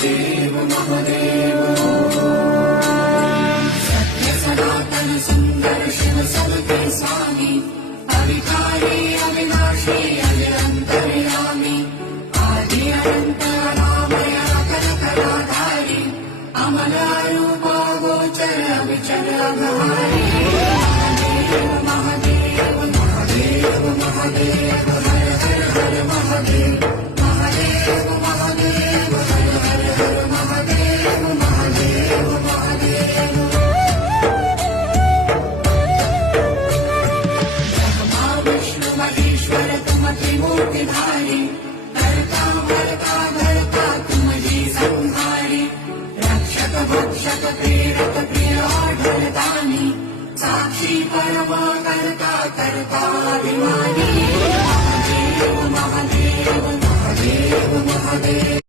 महादेव महादेव सत्य सनातन सुंदर शिव सबके स्वामी अविकारी अविनाशी अजरंतर्यामी आदि अनंत अनामय कलकलाधारी अमल रूप गोचर अविचर अघहारी महादेव महादेव महादेव महादेव हर हर हर महादेव महादेव महादेव हर हर हर महादेव महादेव महादेव ब्रह्मा विष्णु महेश्वर तुम त्रिमूर्तिधारी करता भरता धरता तुम जी संहारी रक्षक भक्षक प्रेरक प्रिय आढळतानी साक्षी परम करता करता अभिमानी महादेव महादेव महादेव महादेव